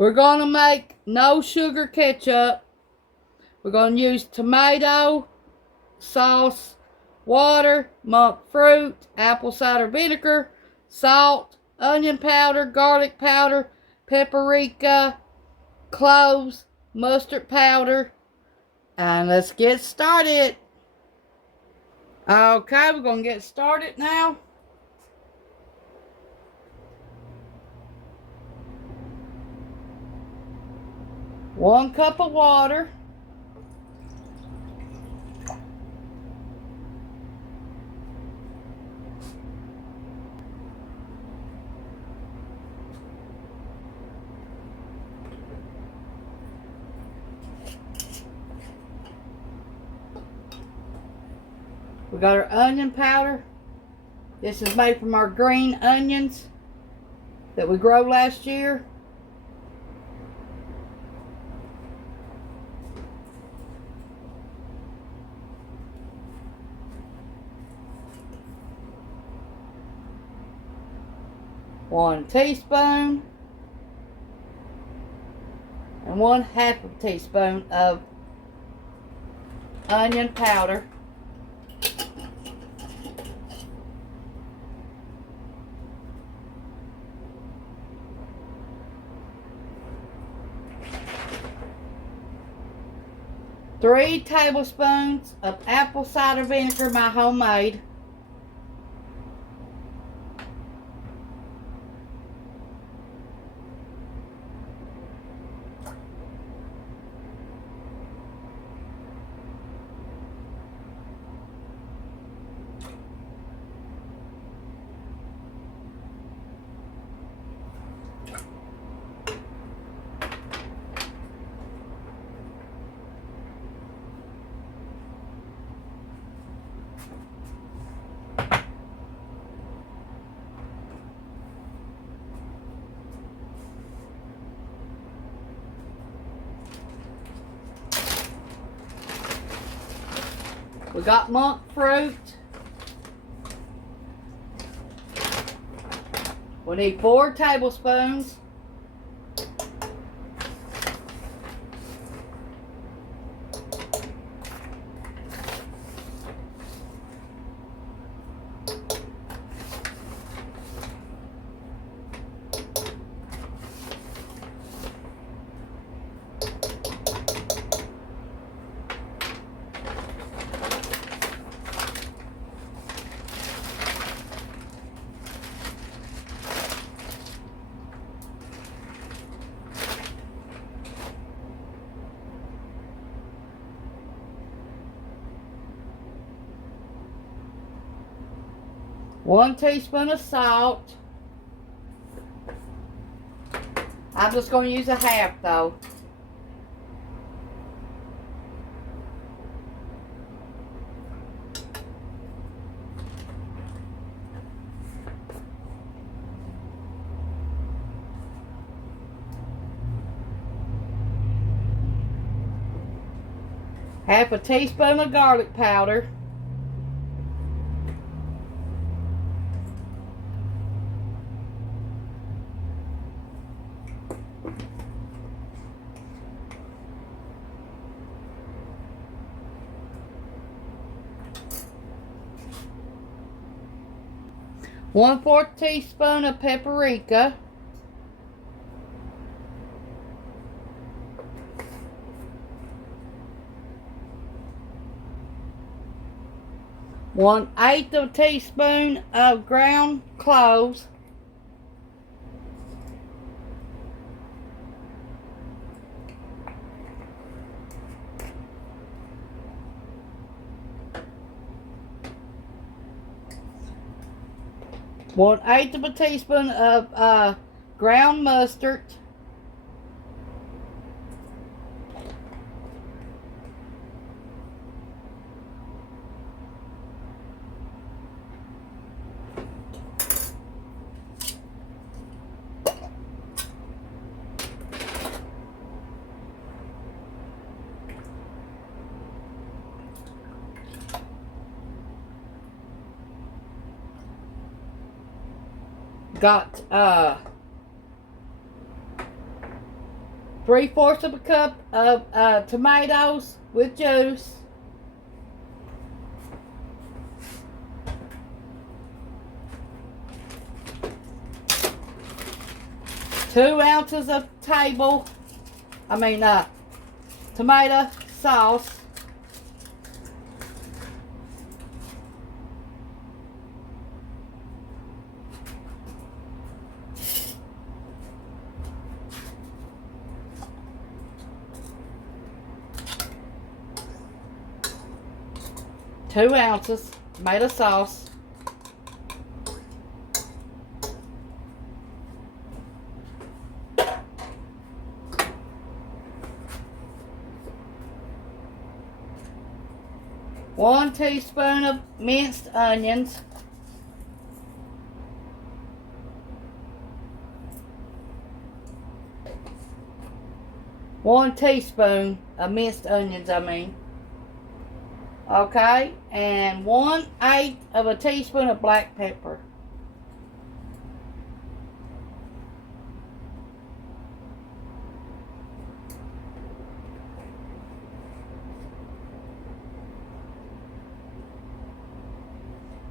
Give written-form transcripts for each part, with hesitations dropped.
We're going to make no sugar ketchup. We're going to use tomato sauce, water, monk fruit, apple cider vinegar, salt, onion powder, garlic powder, paprika, cloves, mustard powder. And let's get started. Okay, we're going to get started now. One cup of water. We got our onion powder. This is made from our green onions that we grow last year. One teaspoon and 1/2 teaspoon of onion powder. Three tablespoons of apple cider vinegar, my homemade. We got monk fruit. We need 4 tablespoons. One teaspoon of salt. I'm just going to use 1/2 though. Half a teaspoon of garlic powder. One-4 teaspoon of paprika. One-8 of a teaspoon of ground cloves. One-8 of a teaspoon of ground mustard. Got 3/4 of a cup of tomatoes with juice. 2 ounces of tomato sauce. Two ounces tomato sauce. One teaspoon of minced onions. One teaspoon of minced onions, Okay, and 1/8 of a teaspoon of black pepper.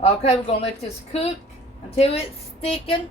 Okay, we're going to let this cook until it's thickened.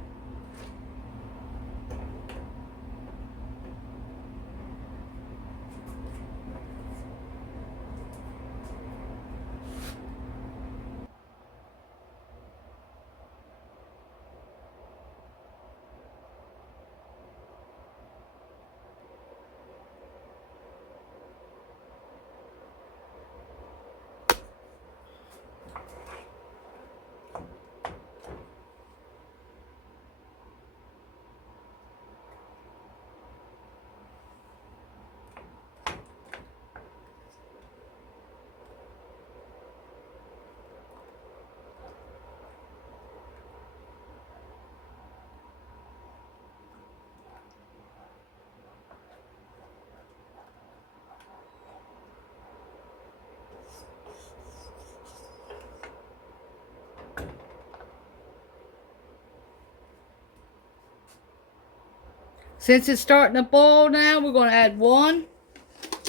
Since it's starting to boil now, we're going to add 1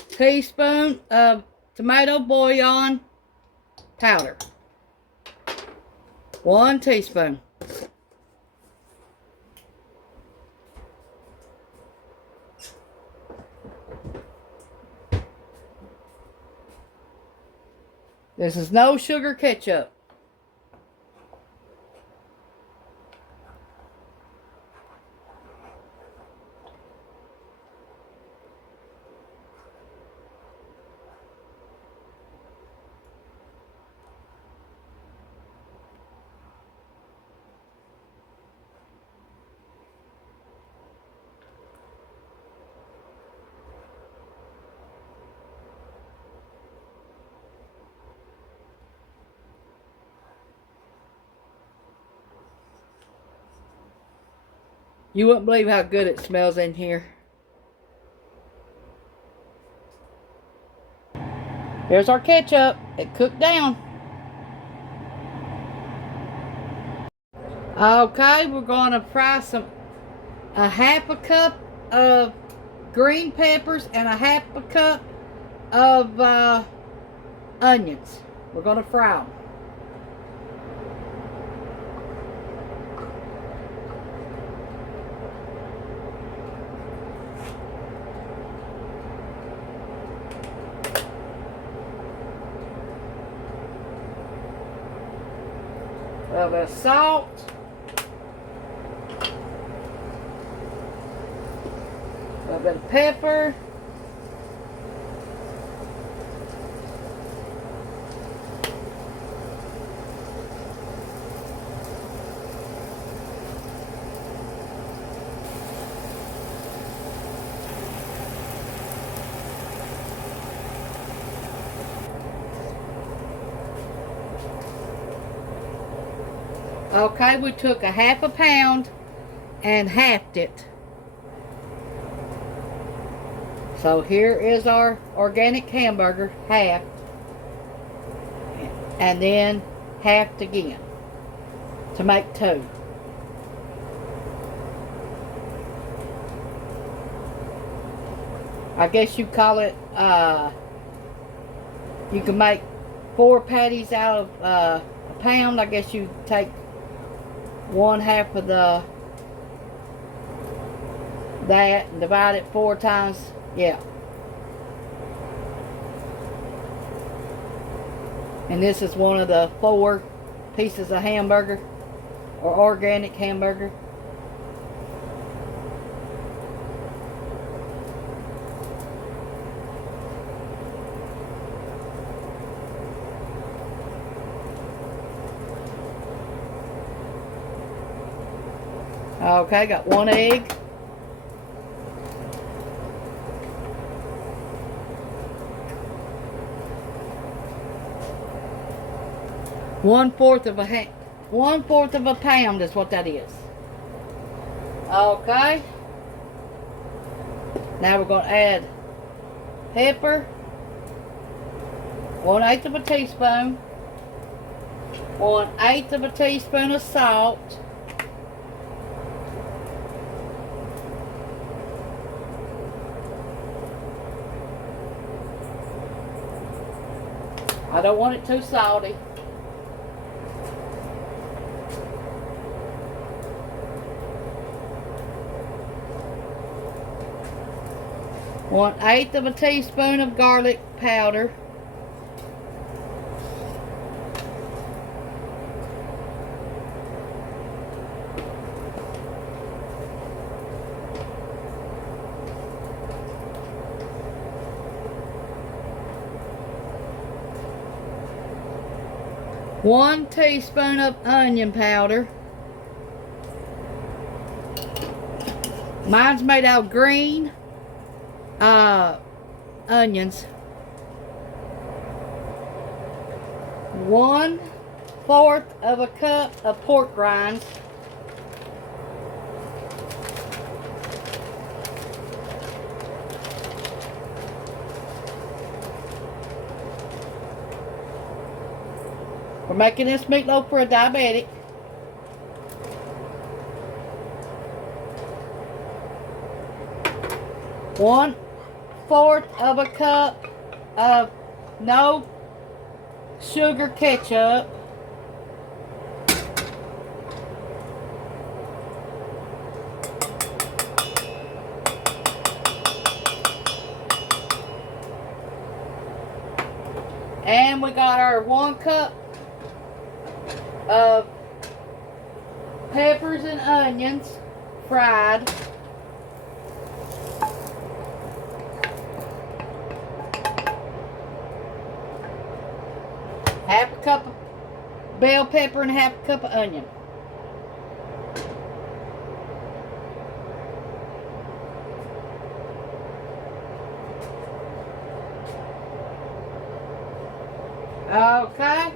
teaspoon of tomato bouillon powder. 1 teaspoon. This is no sugar ketchup. You wouldn't believe how good it smells in here. Here's our ketchup. It cooked down. Okay, we're going to fry a 1/2 cup of green peppers and a 1/2 cup of onions. We're going to fry them. A little bit of salt. A little bit of pepper. Okay, we took a 1/2 pound and halved it. So here is our organic hamburger, halved, and then halved again to make 2. I guess you call it, you can make 4 patties out of a pound. I guess you take 1/2 of that and divide it 4 times. Yeah. And this is one of the 4 pieces of hamburger or organic hamburger. Okay, got 1 egg. One-fourth of a pound is what that is. Okay. Now we're going to add pepper, 1/8 of a teaspoon, 1/8 of a teaspoon of salt, I don't want it too salty. One-eighth of a teaspoon of garlic powder. One teaspoon of onion powder. Mine's made out of green onions. 1/4 of a cup of pork rinds. We're making this meatloaf for a diabetic. One-fourth of a cup of no sugar ketchup. And we got our 1 cup of peppers and onions fried. Half a cup of bell pepper and half a cup of onion. Okay.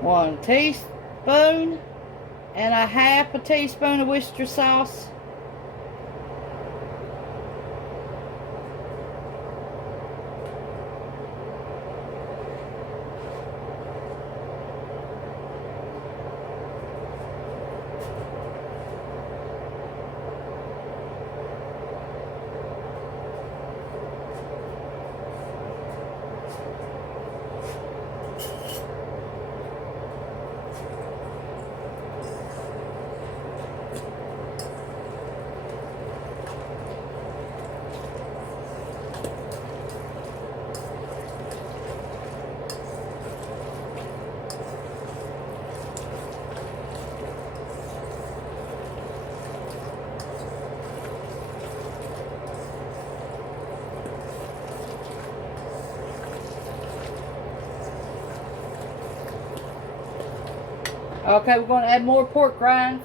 One teaspoon and a half a teaspoon of Worcester sauce. Okay, we're going to add more pork rinds.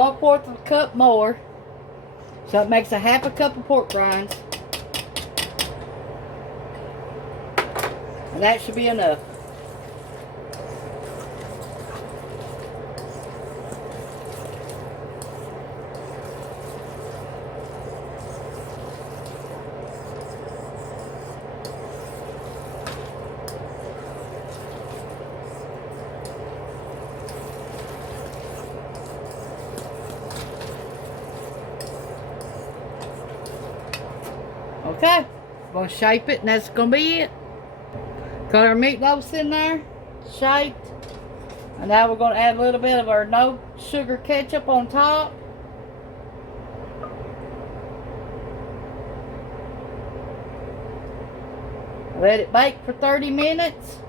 1/4 of a cup more. So it makes a 1/2 cup of pork rinds. And that should be enough. Okay, I'm going to shape it and that's going to be it. Got our meatloafs in there, shaped. And now we're going to add a little bit of our no sugar ketchup on top. Let it bake for 30 minutes.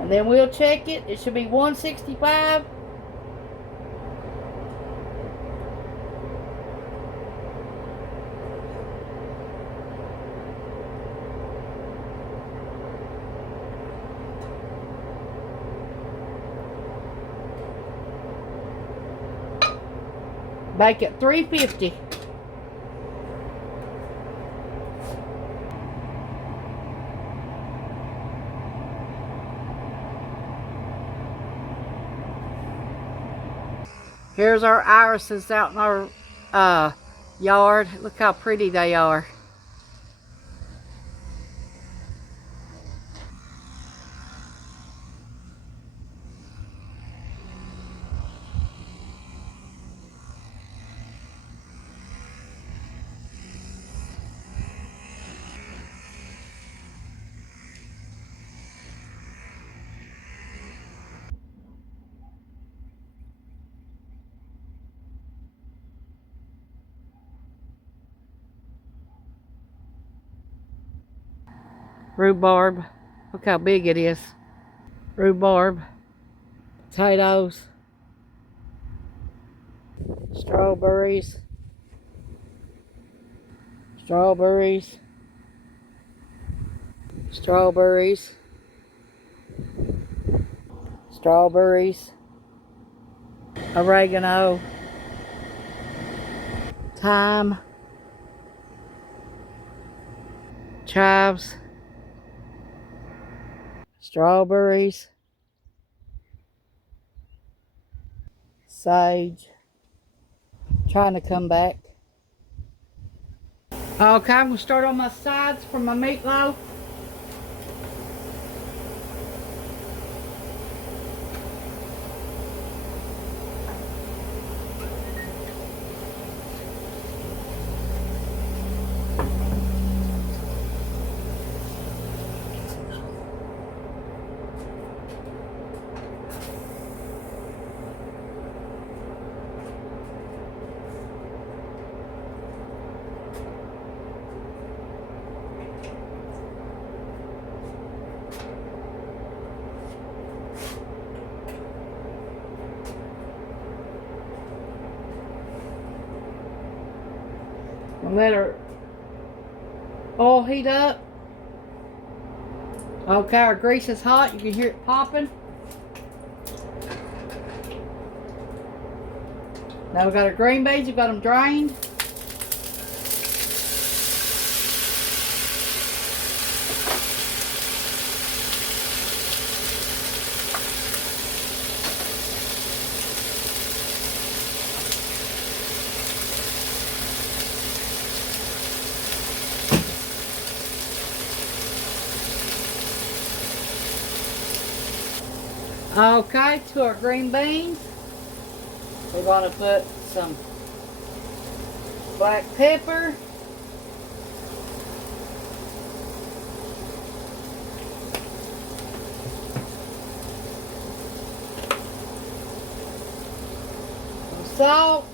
And then we'll check it. It should be 165. Bake at 350. Here's our irises out in our yard. Look how pretty they are. Rhubarb. Look how big it is. Rhubarb. Potatoes. Strawberries. Strawberries. Strawberries. Strawberries. Oregano. Thyme. Chives. Strawberries. Sage. Trying to come back. Okay, I'm going to start on my sides for my meatloaf. And let our oil heat up. Okay, our grease is hot. You can hear it popping. Now we've got our green beans. We've got them drained. Okay, to our green beans, we're going to put some black pepper, some salt,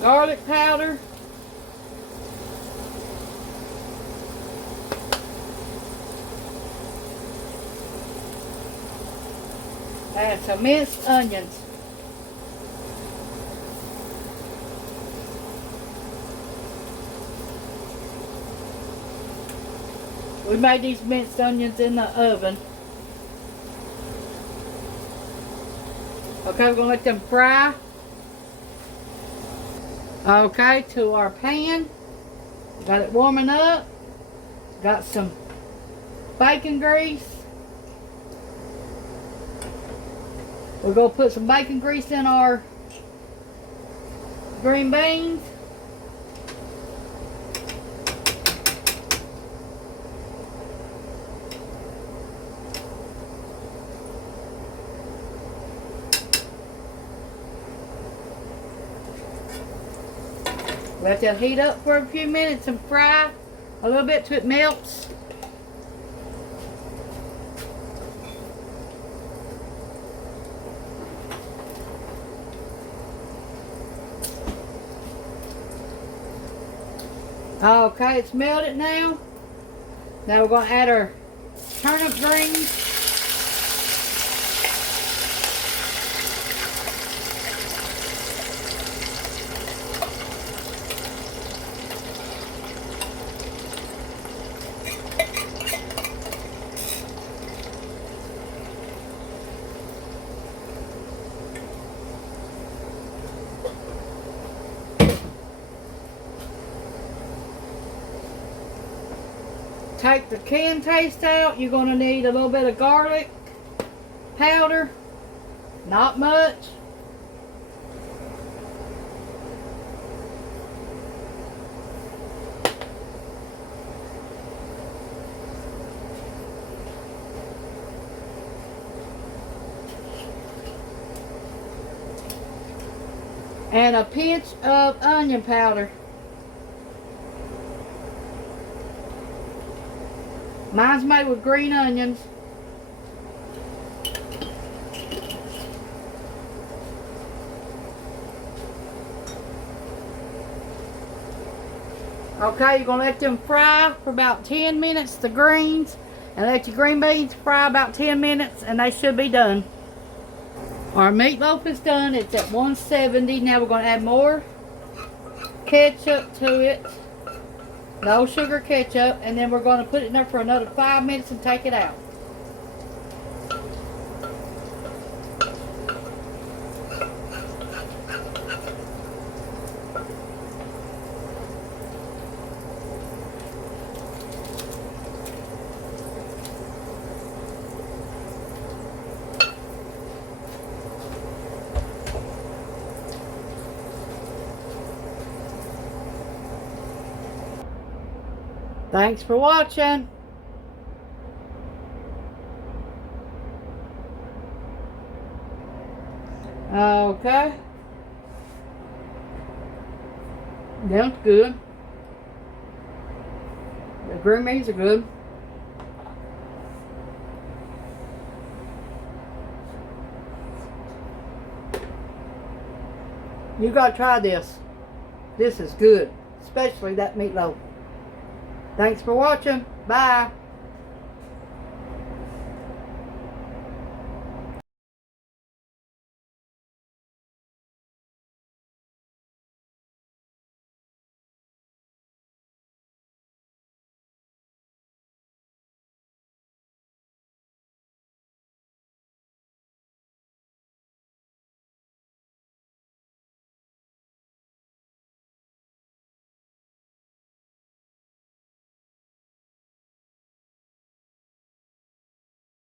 garlic powder, and some minced onions. We made these minced onions in the oven. Okay, we're gonna let them fry. Okay, to our pan. Got it warming up. Got some bacon grease. We're gonna put some bacon grease in our green beans. Let that heat up for a few minutes and fry a little bit till it melts. Okay, it's melted now. Now we're going to add our turnip greens. Take the canned taste out. You're going to need a little bit of garlic powder. Not much. And a pinch of onion powder. Mine's made with green onions. Okay, you're going to let them fry for about 10 minutes, the greens. And let your green beans fry about 10 minutes and they should be done. Our meatloaf is done. It's at 170. Now we're going to add more ketchup to it. No sugar ketchup. And then we're going to put it in there for another 5 minutes and take it out. Thanks for watching. Okay. That's good. The green beans are good. You gotta try this. This is good. Especially that meatloaf. Thanks for watching. Bye.